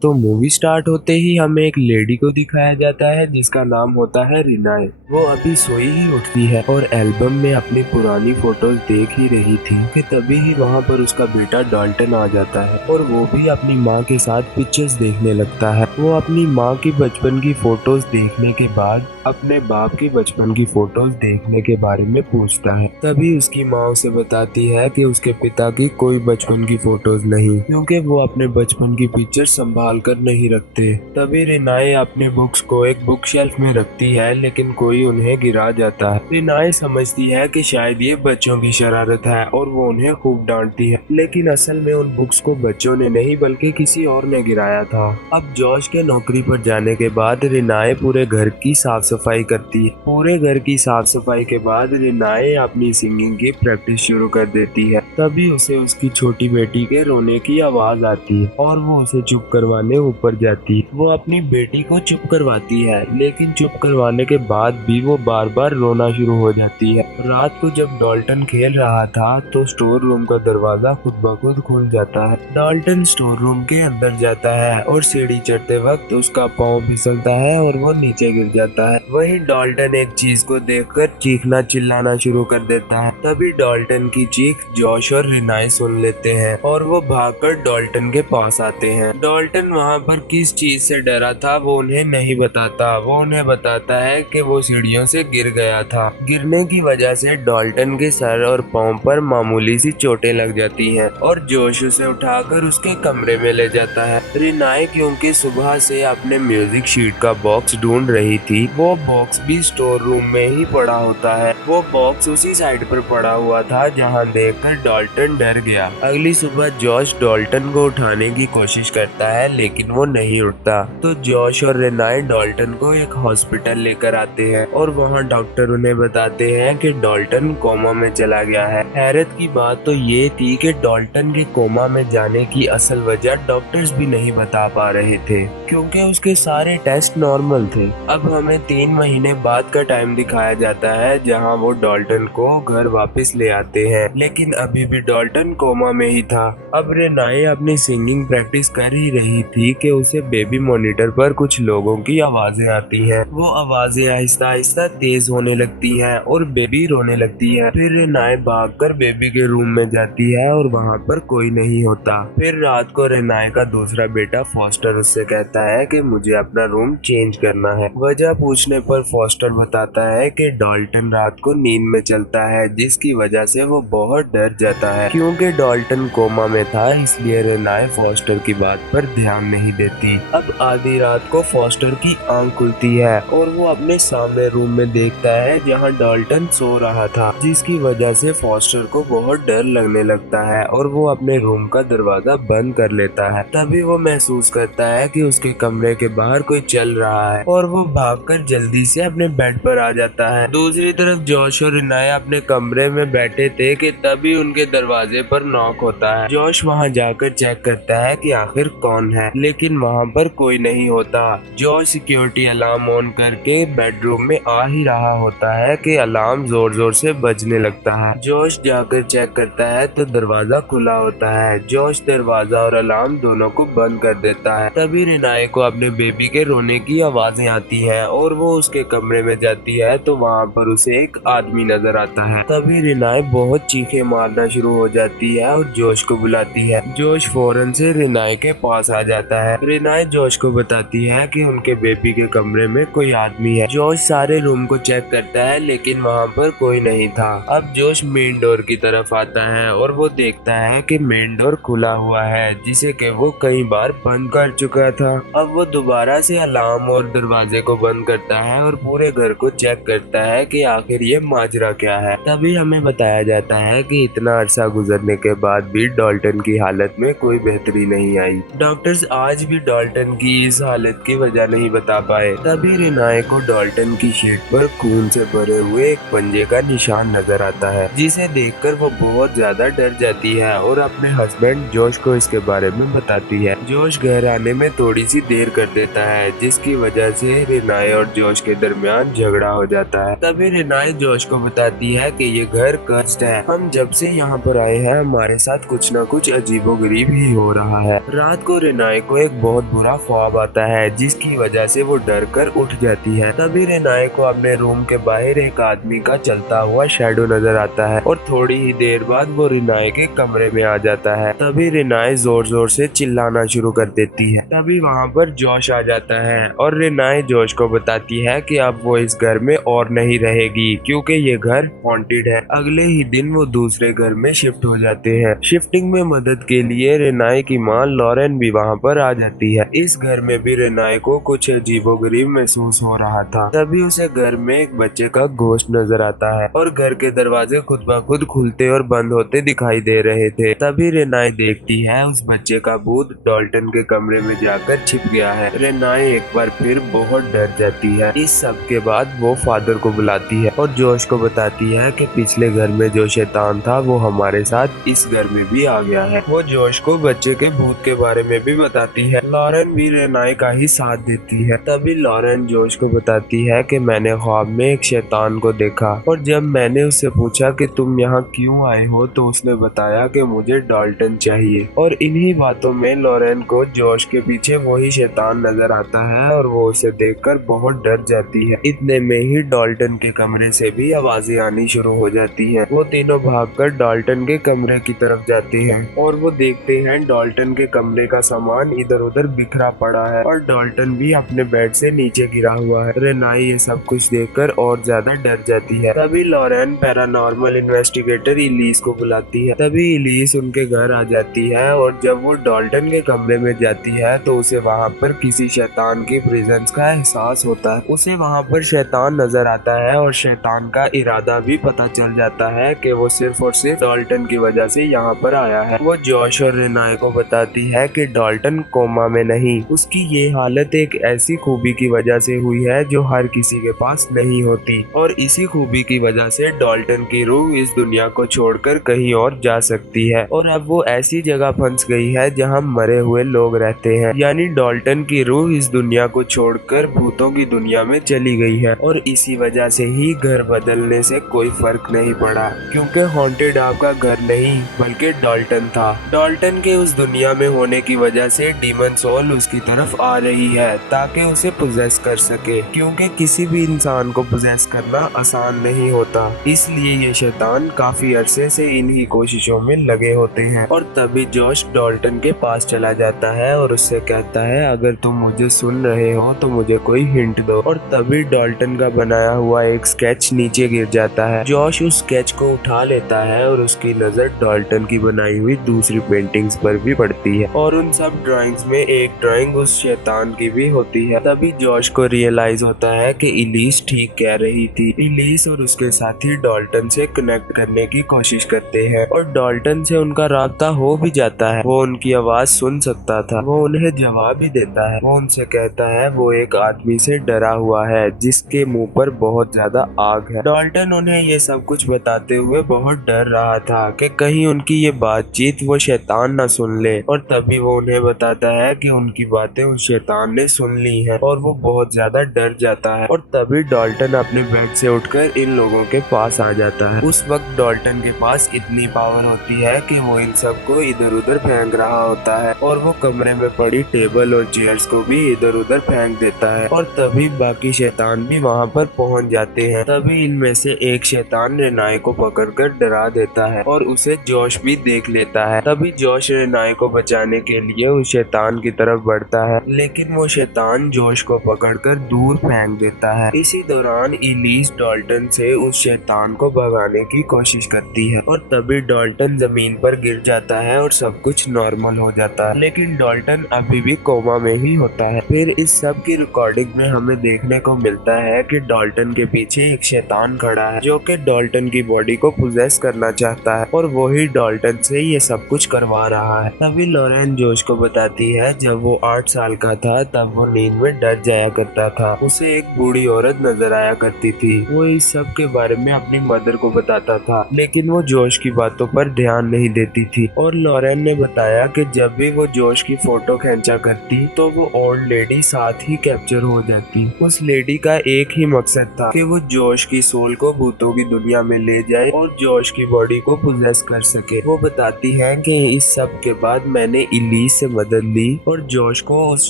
तो movie start होते ही हमें एक लेडी को दिखाया जाता है जिसका नाम होता है रिनाए। वो अभी सोई ही उठती है और एल्बम में अपनी पुरानी फोटोज देख ही रही थी कि तभी ही वहाँ पर उसका बेटा डाल्टन आ जाता है और वो भी अपनी माँ के साथ पिक्चर्स देखने लगता है। वो अपनी माँ की बचपन की फोटोज देखने के बाद अपने बाप की बचपन की फोटोज देखने के बारे में पूछता है। तभी उसकी माँ उसे बताती है कि उसके पिता की कोई बचपन की फोटोज नहीं, क्योंकि वो अपने बचपन की पिक्चर संभाल कर नहीं रखते। तभी रिनाए अपने बुक्स को एक बुक शेल्फ में रखती है, लेकिन कोई उन्हें गिरा जाता है। रिनाए समझती है कि शायद ये बच्चों की शरारत है और वो उन्हें खूब डांटती है, लेकिन असल में उन बुक्स को बच्चों ने नहीं बल्कि किसी और ने गिराया था। अब जॉश के नौकरी पर जाने के बाद रिनाए पूरे घर की साफ सफाई करती है। पूरे घर की साफ सफाई के बाद रिनाए अपनी सिंगिंग की प्रैक्टिस शुरू कर देती है। तभी उसे उसकी छोटी बेटी के रोने की आवाज आती है और वो उसे चुप करवाने ऊपर जाती है। वो अपनी बेटी को चुप करवाती है, लेकिन चुप करवाने के बाद भी वो बार बार रोना शुरू हो जाती है। रात को जब डाल्टन खेल रहा था तो स्टोर रूम का दरवाजा खुद ब खुद खुल जाता है। डाल्टन स्टोर रूम के अंदर जाता है और सीढ़ी चढ़ते वक्त उसका पाँव फिसलता है और वो नीचे गिर जाता है। वहीं डाल्टन एक चीज को देखकर चीखना चिल्लाना शुरू कर देता है। तभी डाल्टन की चीख जॉश और रिनाए सुन लेते हैं और वो भागकर डाल्टन के पास आते हैं। डाल्टन वहाँ पर किस चीज से डरा था वो उन्हें नहीं बताता। वो उन्हें बताता है कि वो सीढ़ियों से गिर गया था। गिरने की वजह से डाल्टन के सर और पाँव पर मामूली सी चोटें लग जाती हैं और जोश उसे उठाकर उसके कमरे में ले जाता है। रिनाए क्योंकि सुबह से अपने म्यूजिक शीट का बॉक्स ढूंढ रही थी, वो बॉक्स भी स्टोर रूम में ही पड़ा होता है। वो बॉक्स उसी साइड पर पड़ा हुआ था जहां देखकर डाल्टन डर गया। अगली सुबह जॉश डाल्टन को उठाने की कोशिश करता है, लेकिन वो नहीं उठता। तो जॉश और रिनाए डाल्टन को एक हॉस्पिटल लेकर आते हैं और वहां डॉक्टर उन्हें बताते हैं कि डाल्टन कोमा में चला गया है। हैरत की बात तो ये थी कि डाल्टन के कोमा में जाने की असल वजह डॉक्टर्स भी नहीं बता पा रहे थे, क्योंकि उसके सारे टेस्ट नॉर्मल थे। अब हमें 3 महीने बाद का टाइम दिखाया जाता है जहां वो डाल्टन को घर वापस ले आते हैं, लेकिन अभी भी डाल्टन कोमा में ही था। अब रिनाए अपनी सिंगिंग प्रैक्टिस कर ही रही थी कि उसे बेबी मॉनिटर पर कुछ लोगों की आवाजें आती हैं। वो आवाजें आहिस्ता आहिस्ता तेज होने लगती हैं और बेबी रोने लगती है। फिर रिनाए भागकर बेबी के रूम में जाती है और वहाँ पर कोई नहीं होता। फिर रात को रिनाए का दूसरा बेटा फॉस्टर उससे कहता है कि मुझे अपना रूम चेंज करना है। वजह पूछने पर फॉस्टर बताता है कि डाल्टन रात को नींद में चलता है, जिसकी वजह से वो बहुत डर जाता है। क्योंकि डाल्टन कोमा में था, इसलिए रिनाए फॉस्टर की बात पर ध्यान नहीं देती। अब आधी रात को फॉस्टर की आंख खुलती है और वो अपने सामने रूम में देखता है जहाँ डाल्टन सो रहा था, जिसकी वजह से फॉस्टर को बहुत डर लगने लगता है और वो अपने रूम का दरवाजा बंद कर लेता है। तभी वो महसूस करता है कि उसके कमरे के बाहर कोई चल रहा है और वो भागकर जल्दी से अपने बेड पर आ जाता है। दूसरी तरफ जॉश और रिनाए अपने कमरे में बैठे थे कि तभी उनके दरवाजे पर नॉक होता है। जॉश वहां जाकर चेक करता है कि आखिर कौन है, लेकिन वहां पर कोई नहीं होता। जॉश सिक्योरिटी अलार्म ऑन करके बेडरूम में आ ही रहा होता है कि अलार्म जोर जोर से बजने लगता है। जॉश जाकर चेक करता है तो दरवाजा खुला होता है। जॉश दरवाजा और अलार्म दोनों को बंद कर देता है। तभी रिनाए को अपने बेबी के रोने की आवाजें आती है और वो उसके कमरे में जाती है तो वहाँ पर उसे एक आदमी नजर आता है। तभी रिनाए बहुत चीखें मारना शुरू हो जाती है और जोश को बुलाती है। जोश फौरन से रिनाए के पास आ जाता है। रिनाए जोश को बताती है कि उनके बेबी के कमरे में कोई आदमी है। जोश सारे रूम को चेक करता है, लेकिन वहाँ पर कोई नहीं था। अब जोश मेन डोर की तरफ आता है और वो देखता है कि मेन डोर खुला हुआ है, जिसे कि वो कई बार बंद कर चुका था। अब वो दोबारा से अलार्म और दरवाजे को बंद करता है और पूरे घर को चेक करता है कि आखिर ये माजरा क्या है। तभी हमें बताया जाता है कि इतना अरसा गुजरने के बाद भी डाल्टन की हालत में कोई बेहतरी नहीं आई। डॉक्टर्स आज भी डाल्टन की इस हालत की वजह नहीं बता पाए। तभी रिनाए को डाल्टन की शीट पर खून से भरे हुए एक पंजे का निशान नजर आता है, जिसे देखकर वो बहुत ज्यादा डर जाती है और अपने हस्बैंड जोश को इसके बारे में बताती है। जोश घर आने में थोड़ी सी देर कर देता है, जिसकी वजह से रिनाए और जोश के दरमियान झगड़ा हो जाता है। तभी रिनाए जोश को बताती है कि ये घर कर्स्ड है। हम जब से यहाँ पर आए हैं हमारे साथ कुछ न कुछ अजीबोगरीब ही हो रहा है। रात को रिनाए रेनाए को एक बहुत बुरा ख्वाब आता है जिसकी वजह से वो डर कर उठ जाती है। तभी रेनाए को अपने रूम के बाहर एक आदमी का चलता हुआ शैडो नजर आता है और थोड़ी ही देर बाद वो रेनाए के कमरे में आ जाता है। तभी रेनाए जोर जोर से चिल्लाना शुरू कर देती है। तभी वहाँ पर जोश आ जाता है और रेनाए जोश को बताती है कि अब वो इस घर में और नहीं रहेगी क्योंकि ये घर हॉन्टेड है। अगले ही दिन वो दूसरे घर में शिफ्ट हो जाते हैं। शिफ्टिंग में मदद के लिए रेनाए की माँ लॉरेन भी वहाँ पर आ जाती है। इस घर में भी रेनाए को कुछ अजीबोगरीब महसूस हो रहा था। तभी उसे घर में एक बच्चे का घोस्ट नजर आता है और घर के दरवाजे खुद ब खुद खुलते और बंद होते दिखाई दे रहे थे। तभी रेनाए देखती है उस बच्चे का भूत डॉल्टन के कमरे में जाकर छिप गया है। रेनाए एक बार फिर बहुत डर जाती है। इस सब के बाद वो फादर को बुलाती है और जोश को बताती है कि पिछले घर में जो शैतान था वो हमारे साथ इस घर में भी आ गया है। वो जोश को बच्चे के भूत के बारे में भी बताती है। लॉरेन भी रेनाए का ही साथ देती है। तभी लॉरेन जोश को बताती है कि मैंने ख्वाब में एक शैतान को देखा और जब मैंने उससे पूछा कि तुम यहाँ क्यों आए हो तो उसने बताया कि मुझे डॉल्टन चाहिए। और इन्हीं बातों में लॉरेन को जोश के पीछे वही शैतान नजर आता है और वो उसे देखकर बहुत डर जाती है। इतने में ही डॉल्टन के कमरे से भी आवाजें आनी शुरू हो जाती हैं। वो तीनों भागकर डॉल्टन के कमरे की तरफ जाते हैं और वो देखते हैं डॉल्टन के कमरे का सामान इधर उधर बिखरा पड़ा है और डॉल्टन भी अपने बेड से नीचे गिरा हुआ है। रेनाए ये सब कुछ देखकर और ज्यादा डर जाती है। तभी लॉरेन पैरानॉर्मल इन्वेस्टिगेटर इलीस को बुलाती है। तभी इलीस उनके घर आ जाती है और जब वो डॉल्टन के कमरे में जाती है तो उसे वहाँ पर किसी शैतान की प्रेजेंस का एहसास होता है। उसे वहाँ पर शैतान नजर आता है और शैतान का इरादा भी पता चल जाता है कि वो सिर्फ और सिर्फ डॉल्टन की वजह से यहाँ पर आया है। वो जोश और रेनाए को बताती है कि डॉल्टन कोमा में नहीं, उसकी ये हालत एक ऐसी खूबी की वजह से हुई है जो हर किसी के पास नहीं होती और इसी खूबी की वजह से डॉल्टन की रूह इस दुनिया को छोड़कर कहीं और जा सकती है और अब वो ऐसी जगह फंस गई है जहाँ मरे हुए लोग रहते हैं। यानी डॉल्टन की रूह इस दुनिया को छोड़कर भूतों की दुनिया में चली गई है और इसी वजह से ही घर बदलने से कोई फर्क नहीं पड़ा क्योंकि हॉन्टेड आपका घर नहीं बल्कि डॉल्टन था। डॉल्टन के उस दुनिया में होने की वजह से डीमन सोल उसकी तरफ आ रही है ताकि उसे पोजेस कर सके क्योंकि किसी भी इंसान को पोजेस करना आसान नहीं होता। इसलिए ये शैतान काफी अरसे से इन्हीं कोशिशों में लगे होते हैं। और तभी जोश डॉल्टन के पास चला जाता है और उससे कहता है अगर तुम मुझे सुन रहे हो तो मुझे कोई हिंट दो। और तभी डॉल्टन का बनाया हुआ एक स्केच नीचे गिर जाता है। जोश उस स्केच को उठा लेता है और उसकी नजर डॉल्टन की बनाई हुई दूसरी पेंटिंग्स पर भी पड़ती है और उन सब ड्राइंग्स में एक ड्राइंग उस शैतान की भी होती है। तभी जोश को रियलाइज होता है कि इलीस ठीक कह रही थी। इलीस और उसके साथी डॉल्टन से कनेक्ट करने की कोशिश करते हैं और डॉल्टन से उनका राब्ता हो भी जाता है। वो उनकी आवाज सुन सकता था। वो उन्हें जवाब भी देता है। वो उनसे कहता है वो एक आदमी से डरा हुआ है जिसके मुंह पर बहुत ज्यादा आग है। डॉल्टन उन्हें ये सब कुछ बताते हुए बहुत डर रहा था कि कहीं उनकी ये बातचीत वो शैतान न सुन ले और तभी वो उन्हें बताता है कि उनकी बातें उस शैतान ने सुन ली हैं और वो बहुत ज्यादा डर जाता है। और तभी डॉल्टन अपने बेड से उठकर इन लोगों के पास आ जाता है। उस वक्त डॉल्टन के पास इतनी पावर होती है कि वो इन सबको इधर उधर फेंक रहा होता है और वो कमरे में पड़ी टेबल और चेयर्स को भी इधर उधर फेंक देता है और तभी बाकी शैतान भी वहाँ पर पहुँच जाते हैं। तभी इनमें से एक शैतान रेनाए को पकड़कर डरा देता है और उसे जोश भी देख लेता है। तभी जोश रेनाए को बचाने के लिए उस शैतान की तरफ बढ़ता है लेकिन वो शैतान जोश को पकड़कर दूर फेंक देता है। इसी दौरान इलीस डॉल्टन से उस शैतान को भगाने की कोशिश करती है और तभी डॉल्टन जमीन पर गिर जाता है और सब कुछ नॉर्मल हो जाता है लेकिन डॉल्टन अभी भी कोमा में ही होता है। फिर इस सब की रिकॉर्डिंग में हमें देखने को मिलता है कि डॉल्टन के पीछे एक शैतान खड़ा है जो कि डॉल्टन की बॉडी को पोजेस करना चाहता है और वही डॉल्टन से ये सब कुछ करवा रहा है। तभी लॉरेन जोश को बताती है जब वो 8 साल का था तब वो नींद में डर जाया करता था। उसे एक बूढ़ी औरत नजर आया करती थी। वो इस सब के बारे में अपनी मदर को बताता था लेकिन वो जोश की बातों पर ध्यान नहीं देती थी। और लॉरेन ने बताया कि जब भी वो जोश की फोटो खींचा करती तो वो ओल्ड लेडी साथ ही कैप्चर हो जाती। उस लेडी का एक ही मकसद था कि वो जोश की सोल को भूतों की दुनिया में ले जाए और जोश की बॉडी को पोजेस कर सके। वो बताती है कि इस सब के बाद मैंने इलीस से मदद ली और जॉश को उस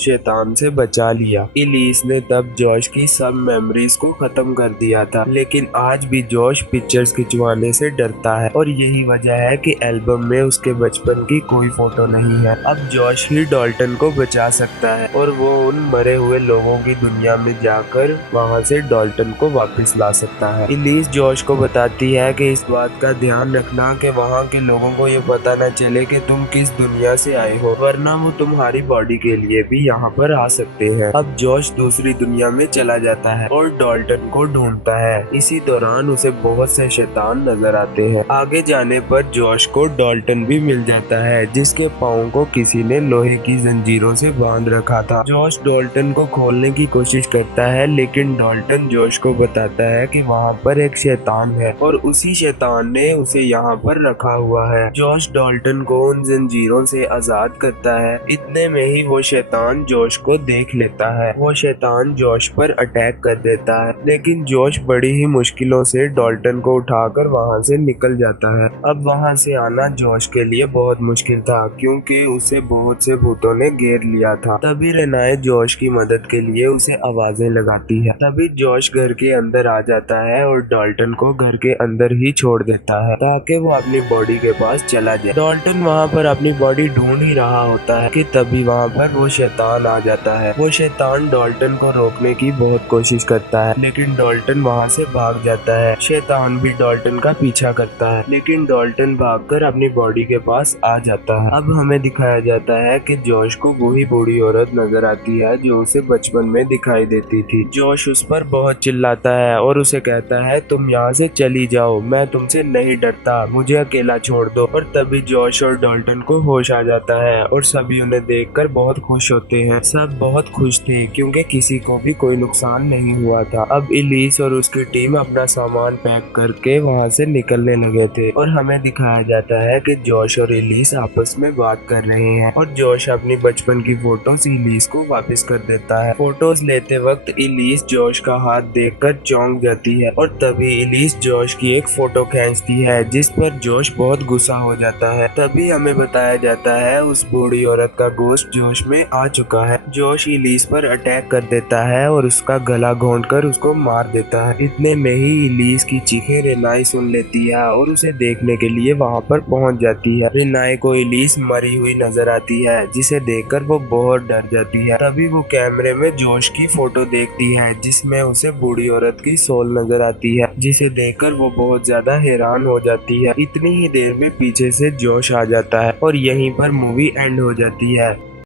शैतान से बचा लिया। इलीस ने तब जॉश की सब मेमोरीज को खत्म कर दिया था, लेकिन आज भी जॉश पिक्चर्स खिंचवाने से डरता है और यही वजह है कि एल्बम में उसके बचपन की कोई फोटो नहीं है। अब जॉश ही डॉल्टन को बचा सकता है और वो उन मरे हुए लोगों की दुनिया में जाकर वहाँ से डॉल्टन को वापस ला सकता है। इलीस जॉश को बताती है कि इस बात का ध्यान रखना कि वहाँ के लोगों को ये पता न चले कि तुम किस दुनिया से आए हो, वरना वो तुम्हारी बॉडी के लिए भी यहाँ पर आ सकते हैं। अब जॉश दूसरी दुनिया में चला जाता है और डॉल्टन को ढूंढता है। इसी दौरान उसे बहुत से शैतान नजर आते हैं। आगे जाने पर जॉश को डॉल्टन भी मिल जाता है, जिसके पाँव को किसी ने लोहे की जंजीरों से बांध रखा था। जॉश डॉल्टन को खोलने की कोशिश करता है, लेकिन डॉल्टन जॉश को बताता है कि वहाँ पर एक शैतान है और उसी शैतान ने उसे यहाँ पर रखा हुआ है। जॉश डॉल्टन को उन जंजीरों से आजाद करता है। इतने में ही वो शैतान जॉश को देख लेता है। वो शैतान जॉश पर अटैक कर देता है, लेकिन जॉश बड़ी ही मुश्किलों से डॉल्टन को उठाकर वहाँ से निकल जाता है। अब वहाँ से आना जॉश के लिए बहुत मुश्किल था, क्योंकि उसे बहुत से भूतों ने घेर लिया था। तभी रेनाए जॉश की मदद के लिए उसे आवाजें लगाती है। तभी जॉश घर के अंदर आ जाता है और डॉल्टन को घर के अंदर ही छोड़ देता है ताकि वो अपनी बॉडी के पास चला जाए। डॉल्टन वहाँ पर अपनी बॉडी ढूंढ ही रहा होता है कि तभी वहाँ पर वो शैतान आ जाता है। वो शैतान डॉल्टन को रोकने की बहुत कोशिश करता है, लेकिन डॉल्टन वहाँ से भाग जाता है। शैतान भी डॉल्टन का पीछा करता है, लेकिन डॉल्टन भागकर अपनी बॉडी के पास आ जाता है। अब हमें दिखाया जाता है कि जॉश को वही बूढ़ी औरत नजर आती है जो उसे बचपन में दिखाई देती थी। जॉश उस पर बहुत चिल्लाता है और उसे कहता है, तुम यहाँ से चली जाओ, मैं तुमसे नहीं डरता, मुझे अकेला छोड़ दो। और तभी जॉश और डॉल्टन को होश आ जाता है और सभी उन्हें देखकर बहुत खुश होते हैं। सब बहुत खुश थे क्योंकि किसी को भी कोई नुकसान नहीं हुआ था। अब इलीस और उसकी टीम अपना सामान पैक करके वहाँ से निकलने लगे थे और हमें दिखाया जाता है कि जॉश और इलीस आपस में बात कर रहे हैं और जॉश अपनी बचपन की फोटोज इलीस को वापस कर देता है। फोटोज लेते वक्त इलीस जॉश का हाथ देखकर चौंक जाती है और तभी इलीस जॉश की एक फोटो खींचती है, जिस पर जॉश बहुत गुस्सा हो जाता है। तभी हमें बताया जाता है उस बूढ़ी औरत का गोश्त जॉश में आ चुका है। जॉश इलीस पर अटैक कर देता है और उसका गला घोंटकर उसको मार देता है। इतने में ही इलीस की चीखें रेनाई सुन लेती है और उसे देखने के लिए वहाँ पर पहुँच जाती है। रेनाई को इलीस मरी हुई नजर आती है, जिसे देखकर वो बहुत डर जाती है। तभी वो कैमरे में जॉश की फोटो देखती है, जिसमें उसे बूढ़ी औरत की सोल नजर आती है, जिसे देखकर वो बहुत ज्यादा हैरान हो जाती है। इतनी ही देर में पीछे से जॉश आ जाता है और यहीं पर मूवी एंड हो जाती है।